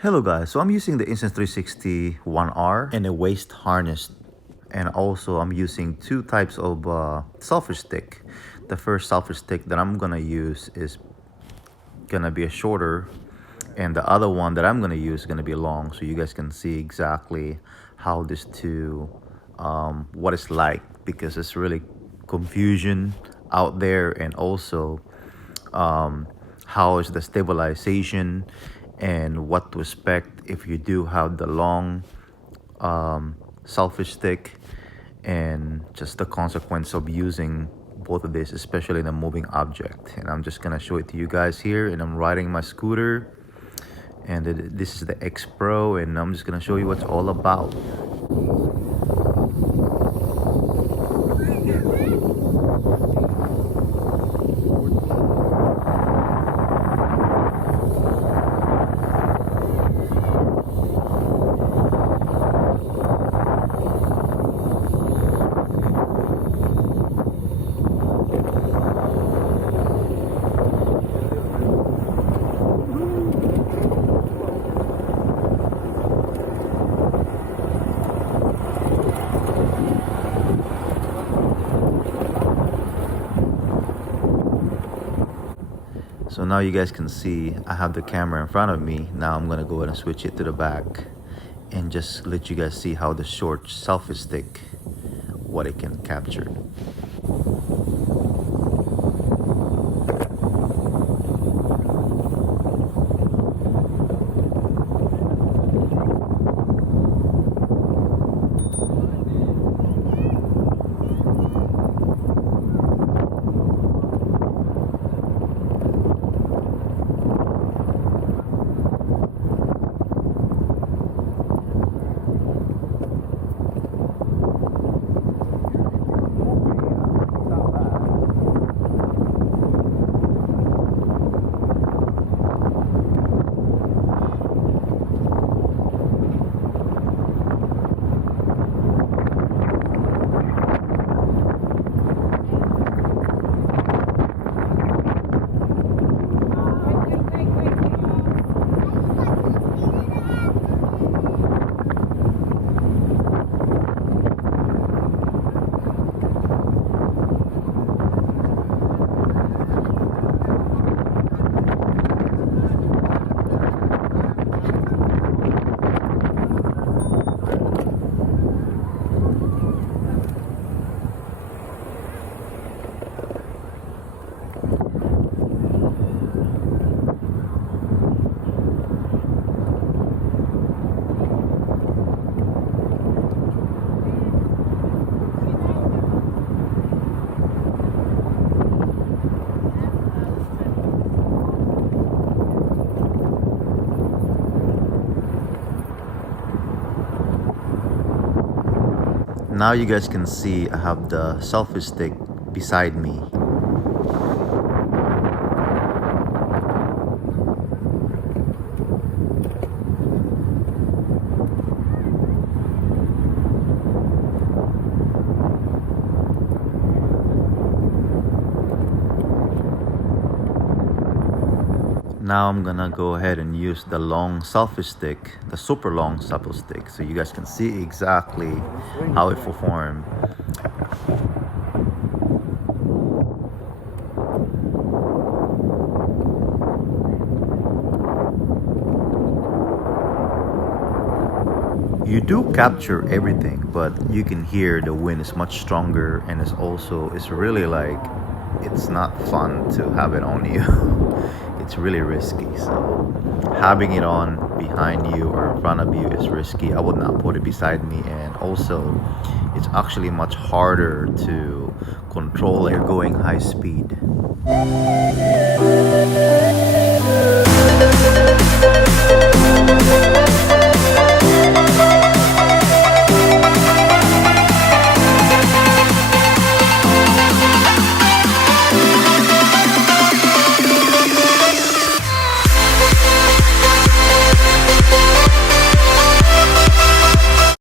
Hello guys, so I'm using the Insta360 One R and a waist harness, and also I'm using two types of selfie stick. The first selfie stick that I'm gonna use is gonna be a shorter, and the other one that I'm gonna use is gonna be long, so you guys can see exactly how these two what it's like, because it's really confusion out there, and also how is the stabilization and what to expect if you do have the long selfie stick, and just the consequence of using both of this, especially in a moving object. And I'm just gonna show it to you guys here, and I'm riding my scooter, and this is the X Pro, and I'm just gonna show you what it's all about. So now you guys can see I have the camera in front of me. Now I'm gonna go ahead and switch it to the back and just let you guys see how the short selfie stick, what it can capture. Now you guys can see I have the selfie stick beside me. Now I'm gonna go ahead and use the long selfie stick, the super long selfie stick, so you guys can see exactly how it performs. You do capture everything, but you can hear the wind is much stronger, and it's really like, it's not fun to have it on you. It's really risky, so having it on behind you or in front of you is risky. I would not put it beside me, and also it's actually much harder to control. You're going high speed.